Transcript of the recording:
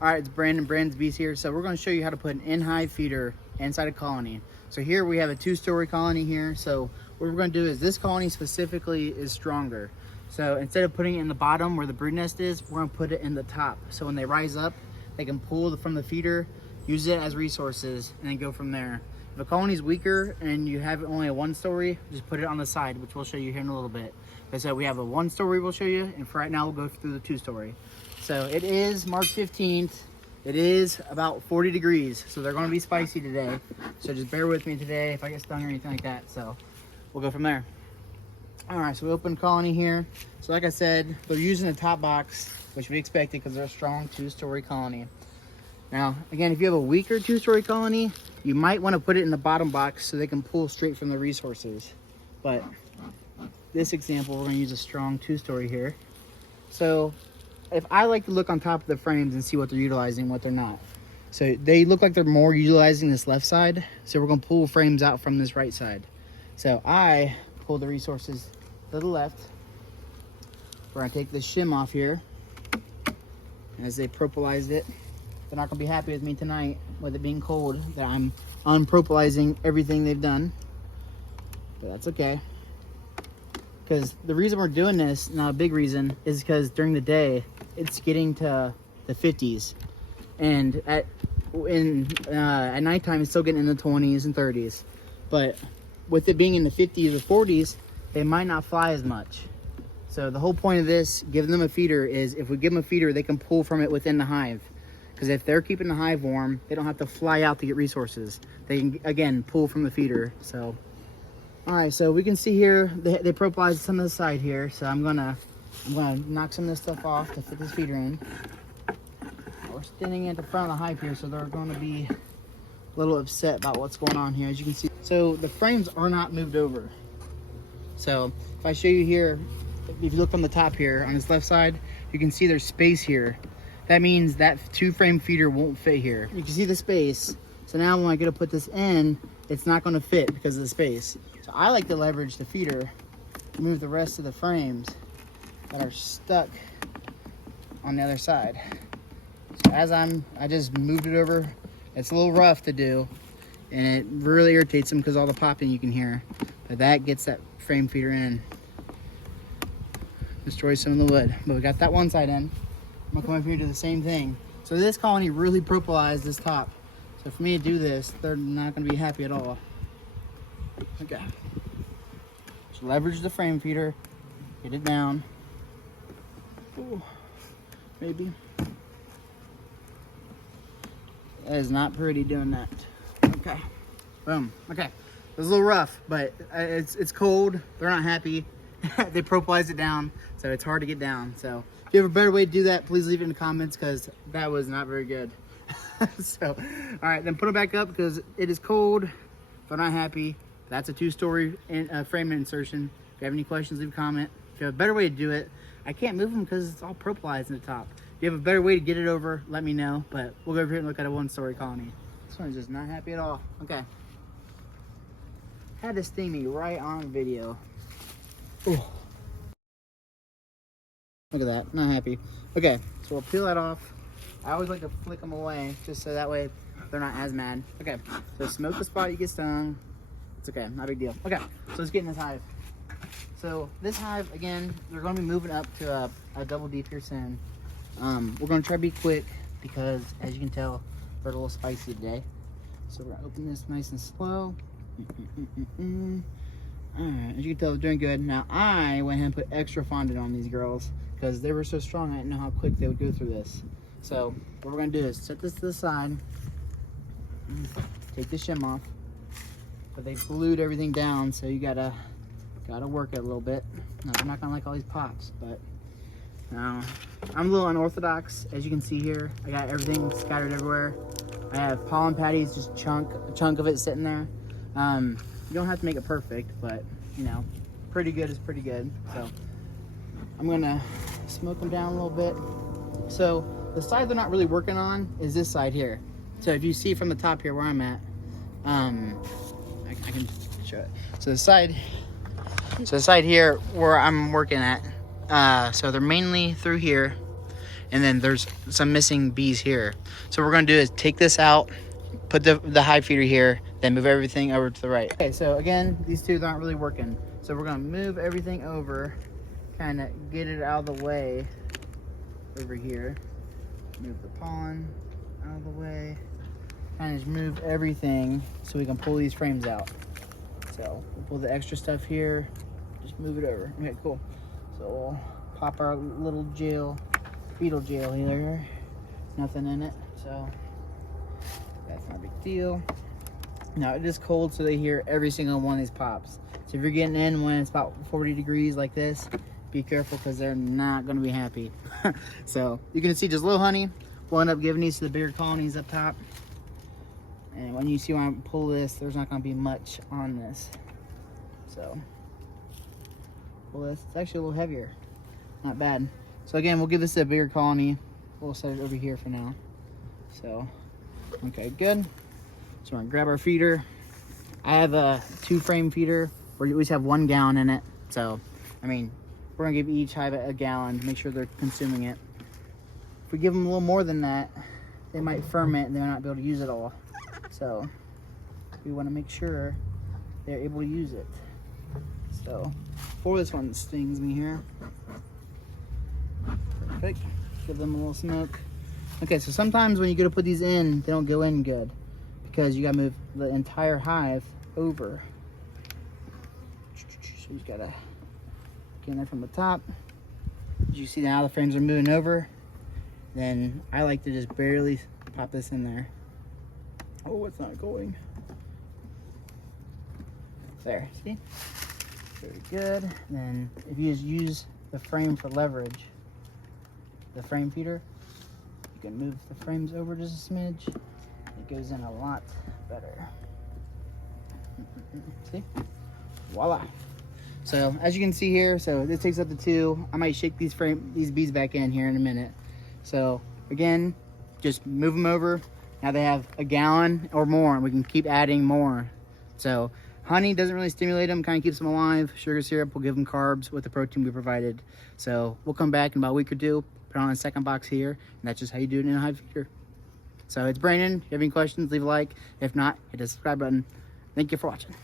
All right, it's Brandon's Bees here. So we're going to show you how to put an in-hive feeder inside a colony. So here we have a 2-story colony here. So what we're going to do is this colony specifically is stronger. So instead of putting it in the bottom where the brood nest is, we're going to put it in the top. So when they rise up, they can pull from the feeder, use it as resources, and then go from there. If a colony is weaker and you have only a 1-story, just put it on the side, which we'll show you here in a little bit. So we have a 1-story we'll show you, and for right now we'll go through the 2-story. So it is March 15th. It is about 40 degrees, so they're going to be spicy today. So just bear with me today if I get stung or anything like that. So we'll go from there. All right, so we open colony here. So like I said, they're using the top box, which we expected because they're a strong 2-story colony. Now, again, if you have a weaker 2-story colony, you might want to put it in the bottom box so they can pull straight from the resources. But this example, we're going to use a strong 2-story here. So if I like to look on top of the frames and see what they're utilizing and what they're not. So they look like they're more utilizing this left side. So we're going to pull frames out from this right side. So I pull the resources to the left. We're going to take the shim off here. As they propylized it, they're not going to be happy with me tonight with it being cold that I'm unpropylizing everything they've done. But that's okay. Because the reason we're doing this, not a big reason, is because during the day it's getting to the 50s, and at nighttime it's still getting in the 20s and 30s. But with it being in the 50s or 40s, they might not fly as much. So the whole point of this, giving them a feeder, is if we give them a feeder, they can pull from it within the hive. Because if they're keeping the hive warm, they don't have to fly out to get resources. They can, again, pull from the feeder. So. All right, so we can see here they propylized some of the side here, so I'm gonna knock some of this stuff off to fit this feeder in. We're standing at the front of the hive here, so they're going to be a little upset about what's going on here, as you can see. So the frames are not moved over. So if I show you here, if you look from the top here on this left side, you can see there's space here. That means that 2-frame feeder won't fit here. You can see the space. So now when I go to put this in, it's not going to fit because of the space. So I like to leverage the feeder to move the rest of the frames that are stuck on the other side. So as I just moved it over. It's a little rough to do, and it really irritates them because all the popping you can hear. But that gets that frame feeder in. Destroys some of the wood. But we got that one side in. I'm gonna come up here and do the same thing. So this colony really propylized this top. So for me to do this, they're not going to be happy at all. Okay. Just leverage the frame feeder, get it down. Ooh, maybe. That is not pretty doing that. Okay. Boom. Okay. It was a little rough, but it's cold. They're not happy. They propylized it down, so it's hard to get down. So if you have a better way to do that, please leave it in the comments, because that was not very good. So, all right, then put them back up because it is cold. They're not happy. That's a 2-story frame insertion. If you have any questions, leave a comment. If you have a better way to do it, I can't move them because it's all propylized in the top. If you have a better way to get it over, let me know. But we'll go over here and look at a 1-story colony. This one's just not happy at all. Okay. Had to sting me right on video. Ooh. Look at that, not happy. Okay, so we'll peel that off. I always like to flick them away, just so that way they're not as mad. Okay, so smoke the spot you get stung. It's okay, not a big deal. Okay, so let's get in this hive. So this hive, again, they're going to be moving up to a double deep here soon. We're going to try to be quick because, as you can tell, they're a little spicy today. So we're going to open this nice and slow. Alright, as you can tell, they're doing good. Now, I went ahead and put extra fondant on these girls because they were so strong I didn't know how quick they would go through this. So what we're going to do is set this to the side, take the shim off, but they glued everything down, so you gotta work it a little bit. Now, they're not going to like all these pops, but now I'm a little unorthodox. As you can see here, I got everything scattered everywhere. I have pollen patties, just a chunk of it sitting there. You don't have to make it perfect, but you know, pretty good is pretty good. So I'm gonna smoke them down a little bit. So the side they're not really working on is this side here. So if you see from the top here where I'm at, I can show it. So the side here where I'm working at, so they're mainly through here, and then there's some missing bees here. So what we're gonna do is take this out, put the hive feeder here, then move everything over to the right. Okay, so again, these two aren't really working. So we're gonna move everything over, kind of get it out of the way over here. Move the pollen out of the way. Kind of just move everything so we can pull these frames out. So we'll pull the extra stuff here, just move it over. Okay, cool. So we'll pop our little beetle jail here. Nothing in it, so that's not a big deal. Now it is cold, so they hear every single one of these pops. So if you're getting in when it's about 40 degrees like this, be careful because they're not going to be happy. So you can see just a little honey. We'll end up giving these to the bigger colonies up top. And when you see when I pull this, there's not going to be much on this. So pull this. It's actually a little heavier. Not bad. So again, we'll give this to a bigger colony. We'll set it over here for now. So, okay, good. So we're going to grab our feeder. I have a 2-frame feeder where you always have 1 gallon in it. So, I mean, we're going to give each hive a gallon to make sure they're consuming it. If we give them a little more than that, they might ferment and they might not be able to use it all. So we want to make sure they're able to use it. So before this one stings me here. Perfect. Give them a little smoke. Okay, so sometimes when you go to put these in, they don't go in good because you got to move the entire hive over. So you just got to get in there from the top. As you see now the frames are moving over. Then I like to just barely pop this in there. Oh, it's not going. There, see? Very good. Then if you just use the frame for leverage, the frame feeder, you can move the frames over just a smidge. It goes in a lot better. See? Voila. So as you can see here, so this takes up to 2. I might shake these bees back in here in a minute. So again, just move them over. Now they have a gallon or more, and we can keep adding more. So honey doesn't really stimulate them, kind of keeps them alive. Sugar syrup will give them carbs with the protein we provided. So we'll come back in about a week or 2, put on a second box here, and that's just how you do it in a hive feeder. So it's Brandon. If you have any questions, leave a like. If not, hit the subscribe button. Thank you for watching.